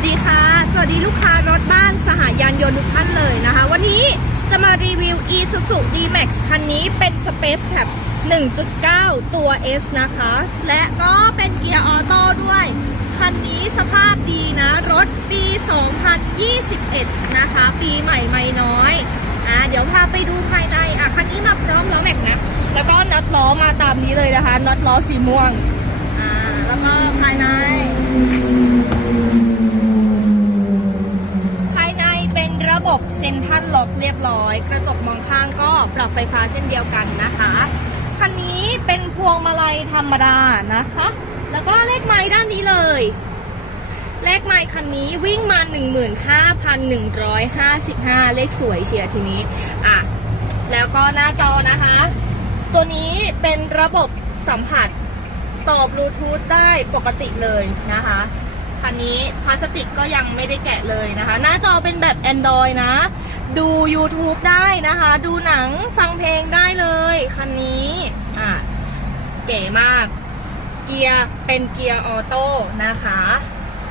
วัสดีค่ะ สวัสดีลูกค้ารถบ้านสหายานยนต์ทุกท่านเลยนะคะ วันนี้จะมารีวิว Isuzu D-Max คันนี้เป็น Space Cap 1.9 ตัว S นะคะ และก็เป็นเกียร์ออโต้ด้วย คันนี้สภาพดีนะ รถปี 2021 นะคะ ปีใหม่ไม่น้อย อ่าเดี๋ยวพาไปดูภายใน อะ คันนี้มาพร้อมล้อแม็กนะ แล้วก็น็อตล้อมาตามนี้เลยนะคะ น็อตล้อสีม่วง อ่า แล้วก็ภายใน เซ็นทรัลล็อกเรียบร้อย กระจกมองข้างก็ปรับไฟฟ้าเช่นเดียวกันนะคะ คันนี้เป็นพวงมาลัยธรรมดานะคะ แล้วก็เลขไม้ด้านนี้เลยเลขไม้คันนี้วิ่งมา 15,155 เลขสวยเชียร์ทีนี้ อะ แล้วก็หน้าจอนะคะ ตัวนี้เป็นระบบสัมผัสต่อบลูทูธได้ปกติเลยนะคะ คันนี้พลาสติกก็ยังไม่ได้แกะเลยนะคะ หน้าจอเป็นแบบ Android นะ ดู YouTube ได้นะคะ ดูหนังฟังเพลงได้เลย คันนี้อะเก๋มาก เกียร์เป็นเกียร์ออโต้นะคะ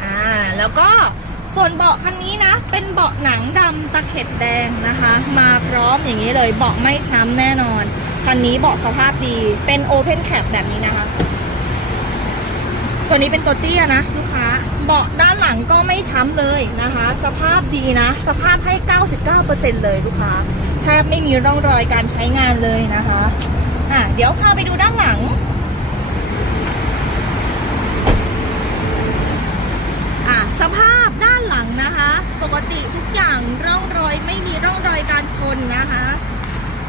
อ่าแล้วก็ส่วนเบาะคันนี้นะ เป็นเบาะหนังดำตะเข็บแดงนะคะ มาพร้อมอย่างนี้เลยเบาะไม่ช้ำแน่นอน คันนี้เบาะสภาพดีเป็นโอเพนแคปแบบนี้นะคะ ตัวนี้เป็นตัวเตี้ยนะลูกค้า เบาะด้านหลังก็ไม่ช้ำเลยนะคะ สภาพดีนะ สภาพให้ 99%เลยลูกค้า แทบไม่มีร่องรอยการใช้งานเลยนะคะ อะเดี๋ยวพาไปดูด้านหลัง อะสภาพด้านหลังนะคะ ปกติทุกอย่างร่องรอยไม่มีร่องรอยการชนนะคะ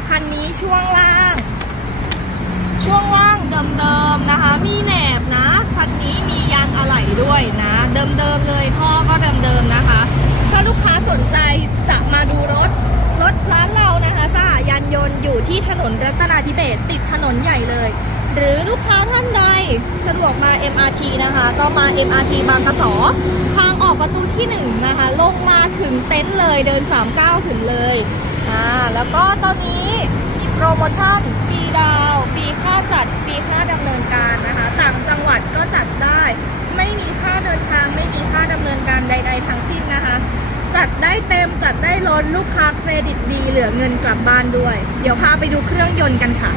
คันนี้ช่วงล่าง ช่วงล่างเดิมๆนะคะ มีแหนบนะ คันนี้มียางอะไหล่ ด้วยนะ เดิมๆเลยพ่อก็เดิมๆนะคะ ถ้าลูกค้าสนใจจะมาดูรถรถร้านเรานะคะสหยานยนต์อยู่ที่ถนนรัตนาธิเบศติดถนนใหญ่เลย หรือลูกค้าท่านใดสะดวกมา MRT นะคะ ก็มา MRT บางกะสอทางออกประตูที่1นะคะ ลงมาถึงเต็นท์เลยเดิน 39 ถึงเลยอ่าแล้วก็ตอนนี้มีโปรโมชั่นฟรีดาวฟรีค่าจัดฟรีค่าดำเนินการนะคะ ต่างจังหวัดก็จัดได้ ไม่มีค่าเดินทาง ไม่มีค่าดำเนินการใด ๆ ทั้งสิ้นนะคะ จัดได้เต็มจัด ได้ล้นลูกค้าเครดิตดีเหลือเงินกลับบ้านด้วย เดี๋ยวพาไปดูเครื่องยนต์กันค่ะ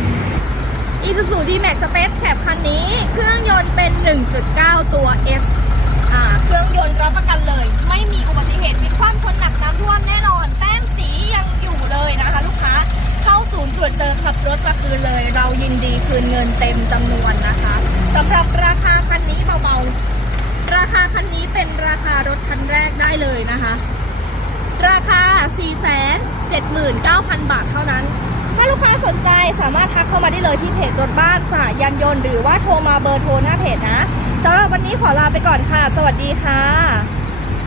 Isuzu D-Max Space Cap คันนี้ เครื่องยนต์เป็น 1.9 ตัว S อ่าเครื่องยนต์รับประกันเลย ไม่มีอุบัติเหตุมีความชนหนักน้ำท่วมแน่นอนแต้มสียังอยู่เลยนะคะ ลูกค้าเข้าศูนย์ตรวจเจอขับรถประคืนเลย เรายินดีคืนเงินเต็มจำนวนนะคะสำหรับราคาคันนี้เบาๆ ราคาคันนี้เป็นราคารถคันแรกได้เลยนะคะ ราคา 479,000 บาทเท่านั้น ถ้าลูกค้าสนใจสามารถทักเข้ามาได้เลยที่เพจรถบ้านสายานยนต์หรือว่าโทรมาเบอร์โทรหน้าเพจนะสำหรับวันนี้ขอลาไปก่อนค่ะ สวัสดีค่ะ